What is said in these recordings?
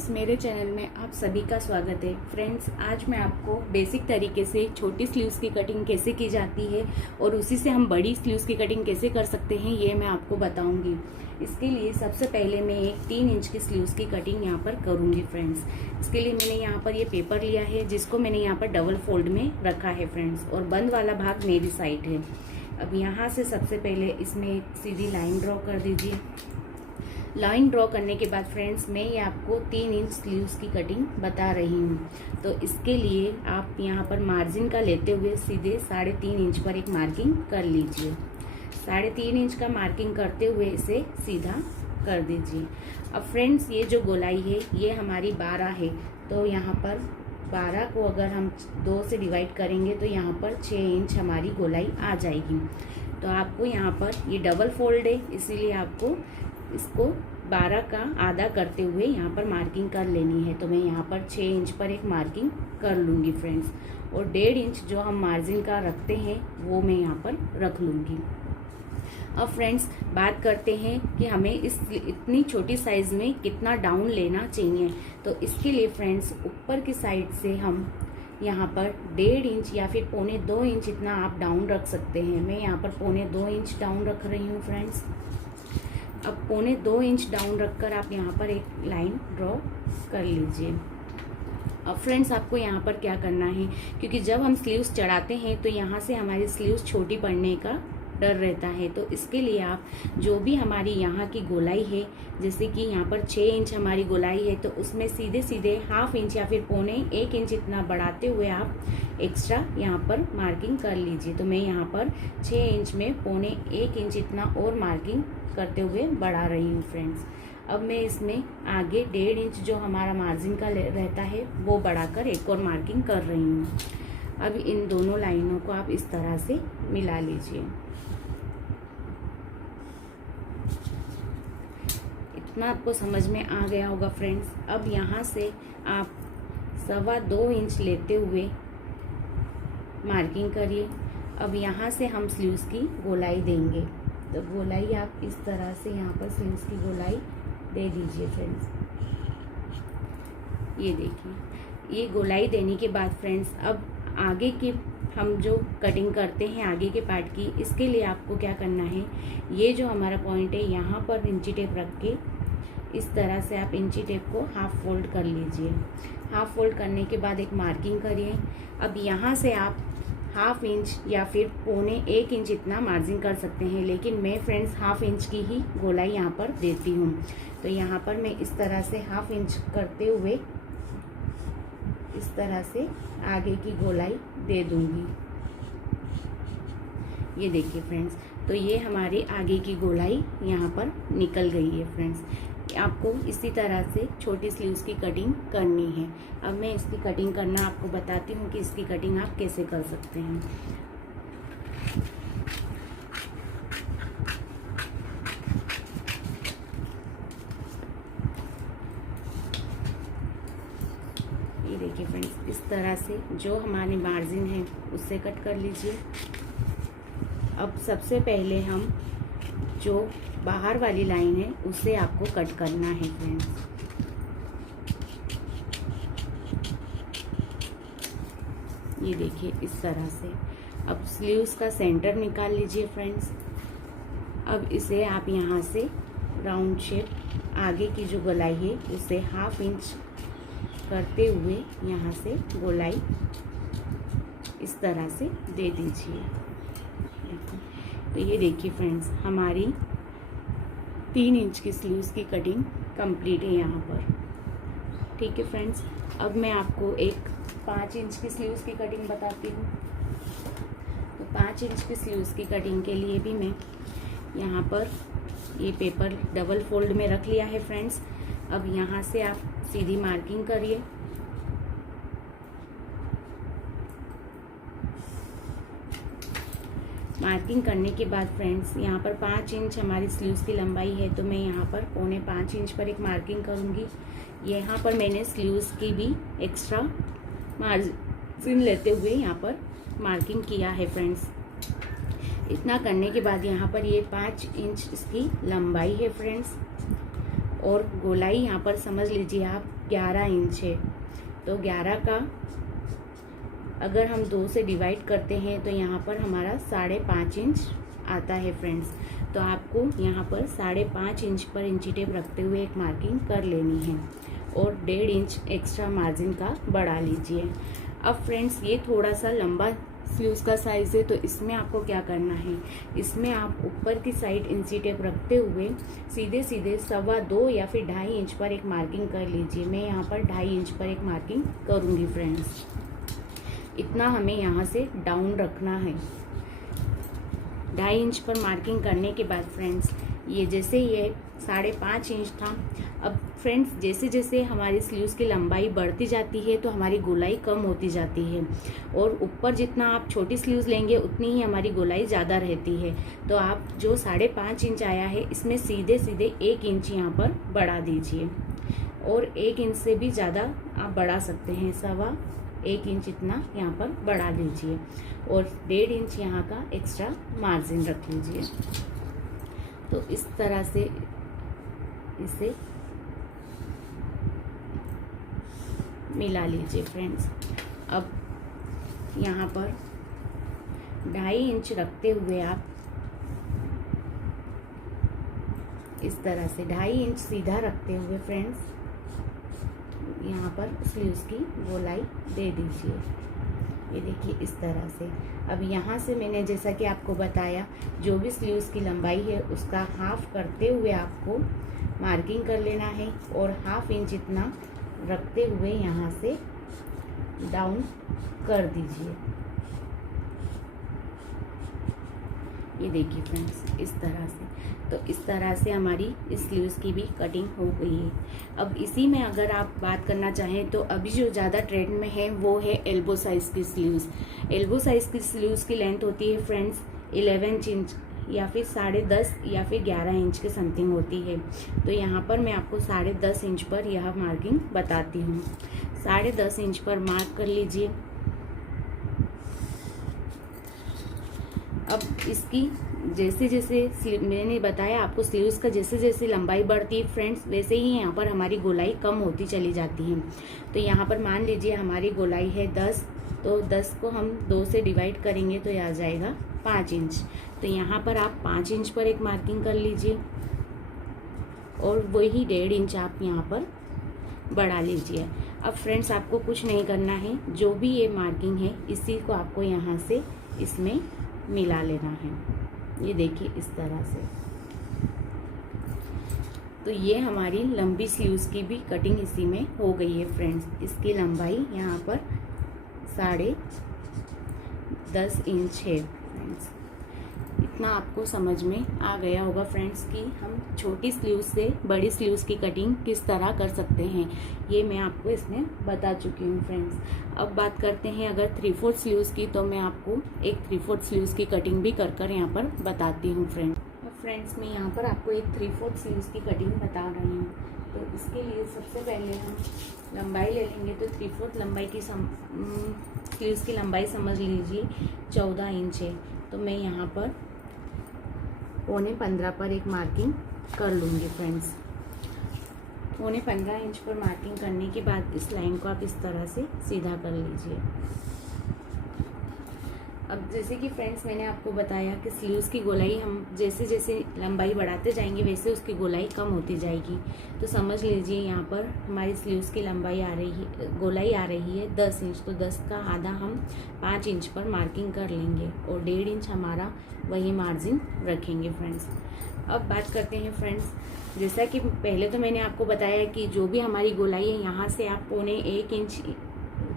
Friends, मेरे channel में आप सभी का स्वागत है। फ्रेंड्स, आज मैं आपको बेसिक तरीके से छोटी स्लीव्स की कटिंग कैसे की जाती है और उसी से हम बड़ी स्लीव्स की कटिंग कैसे कर सकते हैं ये मैं आपको बताऊंगी। इसके लिए सबसे पहले मैं एक 3 इंच की स्लीव्स की कटिंग यहाँ पर करूँगी। फ्रेंड्स, इसके लिए मैंने यहाँ पर ये पेपर लिया है जिसको मैंने यहाँ पर डबल फोल्ड में रखा है फ्रेंड्स, और बंद वाला भाग मेरी साइड है। अब यहाँ से सबसे पहले इसमें एक सीधी लाइन ड्रॉ कर दीजिए। लाइन ड्रॉ करने के बाद फ्रेंड्स, मैं ये आपको 3 इंच स्लीव्स की कटिंग बता रही हूँ। तो इसके लिए आप यहाँ पर मार्जिन का लेते हुए सीधे 3.5 इंच पर एक मार्किंग कर लीजिए। 3.5 इंच का मार्किंग करते हुए इसे सीधा कर दीजिए। अब फ्रेंड्स, ये जो गोलाई है ये हमारी 12 है, तो यहाँ पर 12 को अगर हम 2 से डिवाइड करेंगे तो यहाँ पर 6 इंच हमारी गोलाई आ जाएगी। तो आपको यहाँ पर ये डबल फोल्ड है, इसीलिए आपको इसको 12 का आधा करते हुए यहाँ पर मार्किंग कर लेनी है। तो मैं यहाँ पर 6 इंच पर एक मार्किंग कर लूँगी फ्रेंड्स, और 1.5 इंच जो हम मार्जिन का रखते हैं वो मैं यहाँ पर रख लूँगी। अब फ्रेंड्स, बात करते हैं कि हमें इतनी छोटी साइज़ में कितना डाउन लेना चाहिए। तो इसके लिए फ्रेंड्स, ऊपर की साइड से हम यहाँ पर 1.5 इंच या फिर 1.25 इंच इतना आप डाउन रख सकते हैं। मैं यहाँ पर 1.25 इंच डाउन रख रही हूँ फ्रेंड्स। अब 1.25 इंच डाउन रखकर आप यहाँ पर एक लाइन ड्रॉ कर लीजिए। अब फ्रेंड्स, आपको यहाँ पर क्या करना है, क्योंकि जब हम स्लीव्स चढ़ाते हैं तो यहाँ से हमारी स्लीव्स छोटी पड़ने का डर रहता है। तो इसके लिए आप जो भी हमारी यहाँ की गोलाई है, जैसे कि यहाँ पर 6 इंच हमारी गोलाई है, तो उसमें सीधे सीधे 1/2 इंच या फिर 1.25 इंच इतना बढ़ाते हुए आप एक्स्ट्रा यहाँ पर मार्किंग कर लीजिए। तो मैं यहाँ पर 6 इंच में 1.25 इंच इतना और मार्किंग करते हुए बढ़ा रही हूँ फ्रेंड्स। अब मैं इसमें आगे 1.5 इंच जो हमारा मार्जिन का रहता है वो बढ़ाकर एक और मार्किंग कर रही हूँ। अब इन दोनों लाइनों को आप इस तरह से मिला लीजिए। इतना आपको समझ में आ गया होगा फ्रेंड्स। अब यहाँ से आप 2.25 इंच लेते हुए मार्किंग करिए। अब यहाँ से हम स्लीव्स की गोलाई देंगे। तो गोलाई आप इस तरह से यहाँ पर स्लीव्स की गोलाई दे दीजिए फ्रेंड्स। ये देखिए, ये गोलाई देने के बाद फ्रेंड्स, अब आगे की हम जो कटिंग करते हैं आगे के पार्ट की, इसके लिए आपको क्या करना है, ये जो हमारा पॉइंट है यहाँ पर इंची टेप रख के इस तरह से आप इंची टेप को हाफ फोल्ड कर लीजिए। हाफ फोल्ड करने के बाद एक मार्किंग करिए। अब यहाँ से आप 1/2 इंच या फिर 1.25 इंच इतना मार्जिन कर सकते हैं, लेकिन मैं फ्रेंड्स 1/2 इंच की ही गोलाई यहाँ पर देती हूँ। तो यहाँ पर मैं इस तरह से 1/2 इंच करते हुए इस तरह से आगे की गोलाई दे दूँगी। ये देखिए फ्रेंड्स, तो ये हमारी आगे की गोलाई यहाँ पर निकल गई है फ्रेंड्स। आपको इसी तरह से छोटी स्लीव्स की कटिंग करनी है। अब मैं इसकी कटिंग करना आपको बताती हूँ कि इसकी कटिंग आप कैसे कर सकते हैं। ये देखिए फ्रेंड्स, इस तरह से जो हमारे मार्जिन है उससे कट कर लीजिए। अब सबसे पहले हम जो बाहर वाली लाइन है उससे आपको कट करना है फ्रेंड्स। ये देखिए इस तरह से। अब स्लीव्स का सेंटर निकाल लीजिए फ्रेंड्स। अब इसे आप यहाँ से राउंड शेप आगे की जो गोलाई है उसे 1/2 इंच करते हुए यहाँ से गोलाई इस तरह से दे दीजिए। तो ये देखिए फ्रेंड्स, हमारी 3 इंच की स्लीव्स की कटिंग कंप्लीट है यहाँ पर। ठीक है फ्रेंड्स, अब मैं आपको एक 5 इंच की स्लीव्स की कटिंग बताती हूँ। तो 5 इंच की स्लीव्स की कटिंग के लिए भी मैं यहाँ पर ये पेपर डबल फोल्ड में रख लिया है फ्रेंड्स। अब यहाँ से आप सीधी मार्किंग करिए। मार्किंग करने के बाद फ्रेंड्स, यहाँ पर 5 इंच हमारी स्लीव्स की लंबाई है, तो मैं यहाँ पर 4.25 इंच पर एक मार्किंग करूँगी। यहाँ पर मैंने स्लीव्स की भी एक्स्ट्रा मार्जिन लेते हुए यहाँ पर मार्किंग किया है फ्रेंड्स। इतना करने के बाद यहाँ पर ये 5 इंच इसकी लंबाई है फ्रेंड्स, और गोलाई यहाँ पर समझ लीजिए आप 11 इंच है। तो 11 का अगर हम 2 से डिवाइड करते हैं तो यहाँ पर हमारा 5.5 इंच आता है फ्रेंड्स। तो आपको यहाँ पर 5.5 इंच पर इंची टेप रखते हुए एक मार्किंग कर लेनी है और 1.5 इंच एक्स्ट्रा मार्जिन का बढ़ा लीजिए। अब फ्रेंड्स ये थोड़ा सा लंबा स्लीव्स का साइज़ है, तो इसमें आपको क्या करना है, इसमें आप ऊपर की साइड इंची टेप रखते हुए सीधे सीधे 2.25 या फिर 2.5 इंच पर एक मार्किंग कर लीजिए। मैं यहाँ पर 2.5 इंच पर एक मार्किंग करूँगी फ्रेंड्स। इतना हमें यहाँ से डाउन रखना है। 2.5 इंच पर मार्किंग करने के बाद फ्रेंड्स ये जैसे ये 5.5 इंच था, अब फ्रेंड्स जैसे जैसे हमारी स्लीव्स की लंबाई बढ़ती जाती है तो हमारी गोलाई कम होती जाती है, और ऊपर जितना आप छोटी स्लीव्स लेंगे उतनी ही हमारी गोलाई ज़्यादा रहती है। तो आप जो 5.5 इंच आया है इसमें सीधे सीधे 1 इंच यहाँ पर बढ़ा दीजिए, और 1 इंच से भी ज़्यादा आप बढ़ा सकते हैं, 1.25 इंच इतना यहाँ पर बढ़ा लीजिए, और 1.5 इंच यहाँ का एक्स्ट्रा मार्जिन रख लीजिए। तो इस तरह से इसे मिला लीजिए फ्रेंड्स। अब यहाँ पर 2.5 इंच रखते हुए आप इस तरह से 2.5 इंच सीधा रखते हुए फ्रेंड्स यहाँ पर स्लीव्स की गोलाई दे दीजिए। ये देखिए इस तरह से। अब यहाँ से मैंने जैसा कि आपको बताया, जो भी स्लीव्स की लंबाई है उसका हाफ करते हुए आपको मार्किंग कर लेना है, और 1/2 इंच इतना रखते हुए यहाँ से डाउन कर दीजिए। ये देखिए फ्रेंड्स इस तरह से। तो इस तरह से हमारी इस स्लीव्स की भी कटिंग हो गई है। अब इसी में अगर आप बात करना चाहें तो अभी जो ज़्यादा ट्रेंड में है वो है एल्बो साइज़ की स्लीव्स। एल्बो साइज़ की स्लीव्स की लेंथ होती है फ्रेंड्स 11 इंच या फिर 10.5 या फिर 11 इंच के समथिंग होती है। तो यहाँ पर मैं आपको 10.5 इंच पर यह मार्किंग बताती हूँ। 10.5 इंच पर मार्क कर लीजिए। अब इसकी जैसे जैसे मैंने बताया आपको, स्लीव्स का जैसे जैसे लंबाई बढ़ती है फ्रेंड्स वैसे ही यहाँ पर हमारी गोलाई कम होती चली जाती है। तो यहाँ पर मान लीजिए हमारी गोलाई है 10, तो 10 को हम 2 से डिवाइड करेंगे तो यह आ जाएगा 5 इंच। तो यहाँ पर आप 5 इंच पर एक मार्किंग कर लीजिए, और वही 1.5 इंच आप यहाँ पर बढ़ा लीजिए। अब फ्रेंड्स आपको कुछ नहीं करना है, जो भी ये मार्किंग है इसी को आपको यहाँ से इसमें मिला लेना है। ये देखिए इस तरह से। तो ये हमारी लंबी स्लीव्स की भी कटिंग इसी में हो गई है फ्रेंड्स। इसकी लंबाई यहाँ पर 10.5 इंच है फ्रेंड्स। इतना आपको समझ में आ गया होगा फ्रेंड्स कि हम छोटी स्लीव्स से बड़ी स्लीव्स की कटिंग किस तरह कर सकते हैं। ये मैं आपको इसमें बता चुकी हूँ फ्रेंड्स। अब बात करते हैं अगर 3/4 स्लीव्स की, तो मैं आपको एक 3/4 स्लीव्स की कटिंग भी कर यहाँ पर बताती हूँ फ्रेंड्स। अब फ्रेंड्स मैं यहाँ पर आपको एक 3/4 स्लीव्स की कटिंग बता रही हूँ। तो इसके लिए सबसे पहले हम लंबाई ले लेंगे। तो 3/4 लंबाई की स्लीव्स की लंबाई समझ लीजिए 14 इंच है। तो मैं यहाँ पर 15.25 पर एक मार्किंग कर लूँगी फ्रेंड्स। 15.25 इंच पर मार्किंग करने के बाद इस लाइन को आप इस तरह से सीधा कर लीजिए। अब जैसे कि फ्रेंड्स मैंने आपको बताया कि स्लीव्स की गोलाई हम जैसे जैसे लंबाई बढ़ाते जाएंगे वैसे उसकी गोलाई कम होती जाएगी। तो समझ लीजिए यहाँ पर हमारी स्लीव्स की लंबाई आ रही है, गोलाई आ रही है 10 इंच। तो 10 का आधा हम 5 इंच पर मार्किंग कर लेंगे, और 1.5 इंच हमारा वही मार्जिन रखेंगे फ्रेंड्स। अब बात करते हैं फ्रेंड्स, जैसा कि पहले तो मैंने आपको बताया कि जो भी हमारी गोलाई है यहाँ से आप 1.25 इंच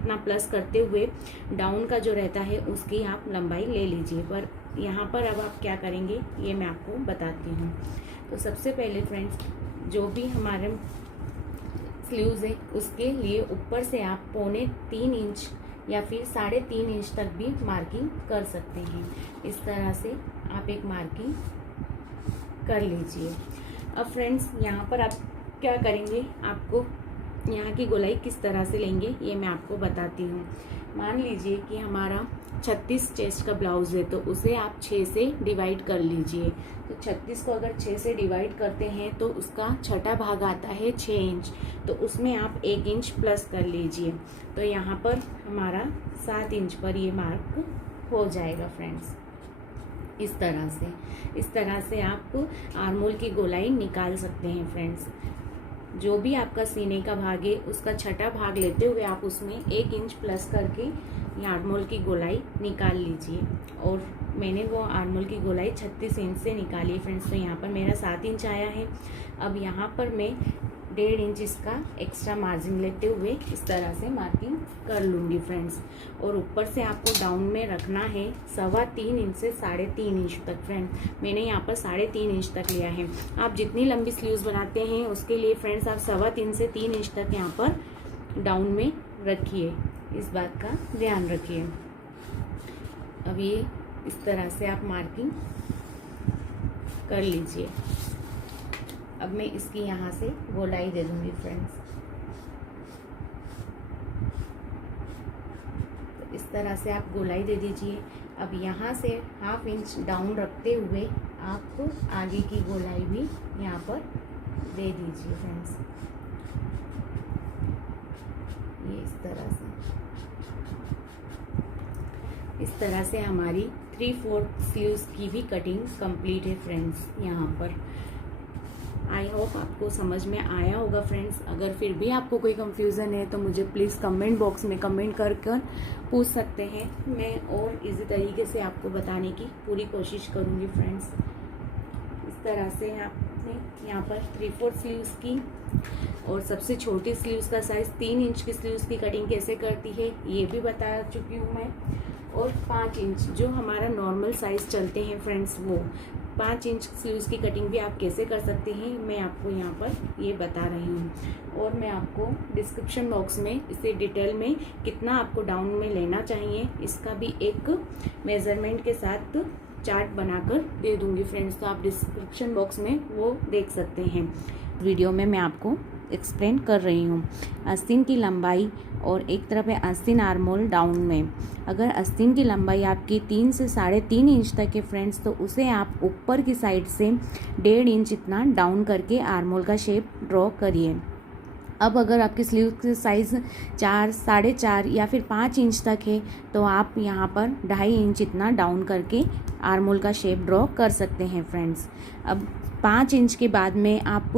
इतना प्लस करते हुए डाउन का जो रहता है उसकी आप लंबाई ले लीजिए। पर यहाँ पर अब आप क्या करेंगे ये मैं आपको बताती हूँ। तो सबसे पहले फ्रेंड्स जो भी हमारे स्लीव्स है उसके लिए ऊपर से आप 2.25 इंच या फिर 3.5 इंच तक भी मार्किंग कर सकते हैं। इस तरह से आप एक मार्किंग कर लीजिए। अब फ्रेंड्स यहाँ पर आप क्या करेंगे, आपको यहाँ की गोलाई किस तरह से लेंगे ये मैं आपको बताती हूँ। मान लीजिए कि हमारा 36 चेस्ट का ब्लाउज है तो उसे आप 6 से डिवाइड कर लीजिए। तो 36 को अगर 6 से डिवाइड करते हैं तो उसका छठा भाग आता है 6 इंच, तो उसमें आप 1 इंच प्लस कर लीजिए। तो यहाँ पर हमारा 7 इंच पर ये मार्क हो जाएगा फ्रेंड्स। इस तरह से आप आर्मोल की गोलाई निकाल सकते हैं फ्रेंड्स। जो भी आपका सीने का भाग है उसका छठा भाग लेते हुए आप उसमें 1 इंच प्लस करके ये आर्मोल की गोलाई निकाल लीजिए। और मैंने वो आर्मोल की गोलाई 36 इंच से निकाली फ्रेंड्स। तो यहाँ पर मेरा 7 इंच आया है। अब यहाँ पर मैं 1.5 इंच इसका एक्स्ट्रा मार्जिन लेते हुए इस तरह से मार्किंग कर लूँगी फ्रेंड्स। और ऊपर से आपको डाउन में रखना है 3.25 इंच से 3.5 इंच तक फ्रेंड्स। मैंने यहाँ पर 3.5 इंच तक लिया है। आप जितनी लंबी स्लीव्स बनाते हैं उसके लिए फ्रेंड्स आप 3.25 से 3 इंच तक यहाँ पर डाउन में रखिए, इस बात का ध्यान रखिए। अब ये इस तरह से आप मार्किंग कर लीजिए। अब मैं इसकी यहाँ से गोलाई दे दूंगी फ्रेंड्स। तो इस तरह से आप गोलाई दे दीजिए। अब यहाँ से 1/2 इंच डाउन रखते हुए आप आगे की गोलाई भी यहाँ पर दे दीजिए फ्रेंड्स। ये इस तरह से हमारी 3/4 स्लीव्स की भी कटिंग कंप्लीट है फ्रेंड्स। यहाँ पर आई होप आपको समझ में आया होगा फ्रेंड्स। अगर फिर भी आपको कोई कंफ्यूजन है तो मुझे प्लीज़ कमेंट बॉक्स में कमेंट कर पूछ सकते हैं। मैं और इजी तरीके से आपको बताने की पूरी कोशिश करूँगी फ्रेंड्स। इस तरह से आपने यहाँ पर 3/4 स्लीव्स की और सबसे छोटी स्लीव्स का साइज़ 3 इंच की स्लीव्स की कटिंग कैसे करती है ये भी बता चुकी हूँ मैं। और 5 इंच जो हमारा नॉर्मल साइज़ चलते हैं फ्रेंड्स, वो 5 इंच स्लीव्स की कटिंग भी आप कैसे कर सकते हैं मैं आपको यहाँ पर ये बता रही हूँ। और मैं आपको डिस्क्रिप्शन बॉक्स में इसे डिटेल में कितना आपको डाउन में लेना चाहिए इसका भी एक मेज़रमेंट के साथ चार्ट बनाकर दे दूँगी फ्रेंड्स। तो आप डिस्क्रिप्शन बॉक्स में वो देख सकते हैं। वीडियो में मैं आपको एक्सप्लेन कर रही हूँ। आस्तीन की लंबाई और एक तरफ है आस्तीन आर्मोल डाउन में। अगर आस्तीन की लंबाई आपकी 3 से 3.5 इंच तक है फ्रेंड्स तो उसे आप ऊपर की साइड से 1.5 इंच इतना डाउन करके आर्मोल का शेप ड्रॉ करिए। अब अगर आपकी स्लीव की साइज़ 4, 4.5 या फिर 5 इंच तक है तो आप यहाँ पर 2.5 इंच इतना डाउन करके आर्मोल का शेप ड्रॉ कर सकते हैं फ्रेंड्स। अब 5 इंच के बाद में आप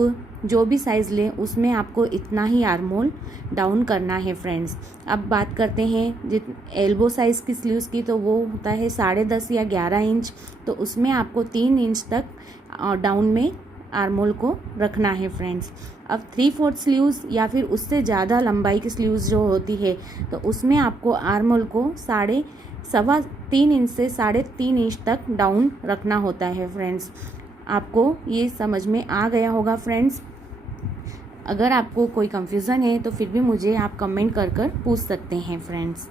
जो भी साइज़ लें उसमें आपको इतना ही आर्मोल डाउन करना है फ्रेंड्स। अब बात करते हैं एल्बो साइज़ की स्लीव्स की, तो वो होता है 10.5 या 11 इंच। तो उसमें आपको 3 इंच तक डाउन में आर्मोल को रखना है फ्रेंड्स। अब 3/4 स्लीव्स या फिर उससे ज़्यादा लंबाई की स्लीव्स जो होती है तो उसमें आपको आर्मोल को 3.25 इंच से 3.5 इंच तक डाउन रखना होता है फ्रेंड्स। आपको ये समझ में आ गया होगा फ्रेंड्स। अगर आपको कोई कंफ्यूज़न है तो फिर भी मुझे आप कमेंट कर पूछ सकते हैं फ्रेंड्स।